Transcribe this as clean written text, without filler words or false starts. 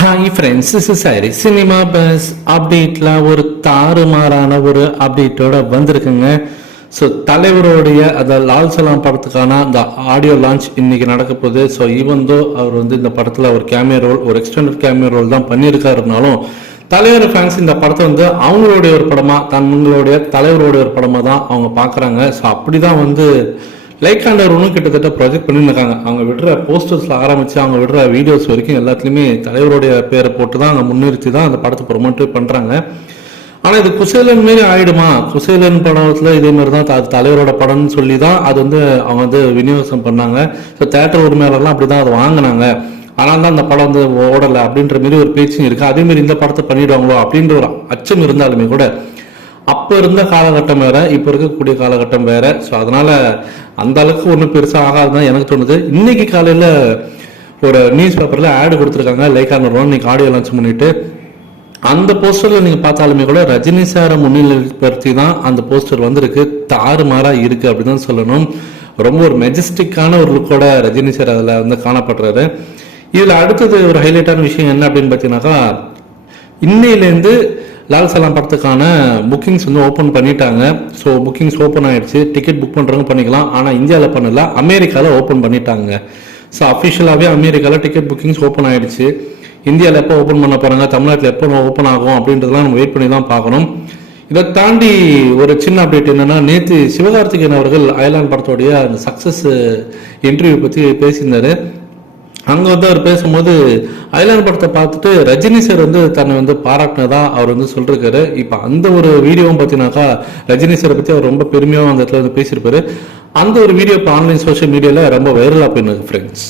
Hi friends, this is Hari. Cinema buzz அப்டேட்ல ஒரு தாறுமாறான ஒரு அப்டேட்டோட வந்திருக்குங்க. ஸோ தலைவருடைய அந்த லால் சலாம் படத்துக்கான அந்த ஆடியோ லான்ச் இன்னைக்கு நடக்க போகுது. ஸோ ஈவன் தோ அவர் இந்த படத்தில் ஒரு கேமியோ ரோல், ஒரு எக்ஸ்டெண்டட் கேமியோ ரோல் தான் பண்ணியிருக்காருனாலும் தலைவர் ஃபேன்ஸ் இந்த படத்தை அவங்களுடைய ஒரு படமாக, தங்களுடைய தலைவருடைய ஒரு படமாக தான் அவங்க பார்க்குறாங்க. ஸோ அப்படி தான் லைக் ஹண்டர் ஒன்றும் கிட்டத்தட்ட ப்ராஜெக்ட் பண்ணியிருக்காங்க. அவங்க விடுற போஸ்டர்ஸில் ஆரம்பித்து அவங்க விடுற வீடியோஸ் வரைக்கும் எல்லாத்துலேயுமே தலைவருடைய பேரை போட்டு தான் அவங்க முன்னிறுத்தி தான் அந்த படத்தை ப்ரொமோட் பண்ணுறாங்க. ஆனால் இது குசேலன் மாரி ஆயிடுமா? குசேலன் படத்தில் இதே மாதிரி தான் அது தலைவரோட படம்னு சொல்லி தான் அது அவங்க விநியோகம் பண்ணாங்க. ஸோ தேட்டர் உரிமையாளர்லாம் அப்படி தான் அதை வாங்கினாங்க. ஆனால் தான் அந்த படம் ஓடலை அப்படின்ற மாரி ஒரு பேச்சும் இருக்குது. அதேமாரி இந்த படத்தை பண்ணிவிடுவாங்களோ அப்படின்ற ஒரு அச்சம் இருந்தாலுமே கூட அப்போ இருந்த காலகட்டம் வேற, இப்போ இருக்கக்கூடிய காலகட்டம் வேற. ஸோ அதனால அந்த அளவுக்கு ஒன்றும் பெருசாக ஆகாதுதான் எனக்கு தோணுது. இன்னைக்கு காலையில் ஒரு நியூஸ் பேப்பரில் ஆடு கொடுத்துருக்காங்க லைக் ஹண்டர் இன்னைக்கு ஆடியோ லான்ச் பண்ணிட்டு. அந்த போஸ்டரில் நீங்கள் பார்த்தாலுமே கூட ரஜினி சாரை முன்னிலைப்படுத்தி தான் அந்த போஸ்டர் இருக்கு. தாறுமாறாக இருக்கு அப்படின்னு தான் சொல்லணும். ரொம்ப ஒரு மெஜஸ்டிக்கான ஒரு லுக்கோட ரஜினி சார் அதில் காணப்படுறாரு. இதில் அடுத்தது ஒரு ஹைலைட்டான விஷயம் என்ன அப்படின்னு பார்த்தீங்கன்னாக்கா, இன்னையிலேருந்து லால் சலாம் படத்துக்கான புக்கிங்ஸ் ஓப்பன் பண்ணிட்டாங்க. ஸோ புக்கிங்ஸ் ஓப்பன் ஆகிடுச்சு. டிக்கெட் புக் பண்ணுறவங்க பண்ணிக்கலாம். ஆனால் இந்தியாவில் பண்ணல, அமெரிக்காவில் ஓப்பன் பண்ணிட்டாங்க. ஸோ அஃபிஷியலாகவே அமெரிக்காவில் டிக்கெட் புக்கிங்ஸ் ஓப்பன் ஆகிடுச்சு. இந்தியாவில் எப்போ ஓப்பன் பண்ண போகிறாங்க, தமிழ்நாட்டில் எப்போ ஓப்பன் ஆகும் அப்படின்றதெல்லாம் நம்ம வெயிட் பண்ணி தான் பார்க்கணும். இதை தாண்டி ஒரு சின்ன அப்டேட் என்னென்னா, நேற்று சிவகார்த்திகேயன் அவர்கள் அயலான் படத்தோடைய அந்த சக்ஸஸ் இன்டர்வியூ பற்றி பேசியிருந்தார். அங்கே அவர் பேசும்போது அயலான் படத்தை பார்த்துட்டு ரஜினி சார் தன்னை பாராட்டினதா அவர் சொல்லிருக்காரு. இப்போ அந்த ஒரு வீடியோவும் பார்த்தீங்கன்னாக்கா ரஜினி சாரை பற்றி அவர் ரொம்ப பெருமையாக அந்த இடத்துல பேசியிருப்பாரு. அந்த ஒரு வீடியோ இப்போ ஆன்லைன் சோஷியல் மீடியாவில் ரொம்ப வைரலாக போயிருக்கு ஃப்ரெண்ட்ஸ்.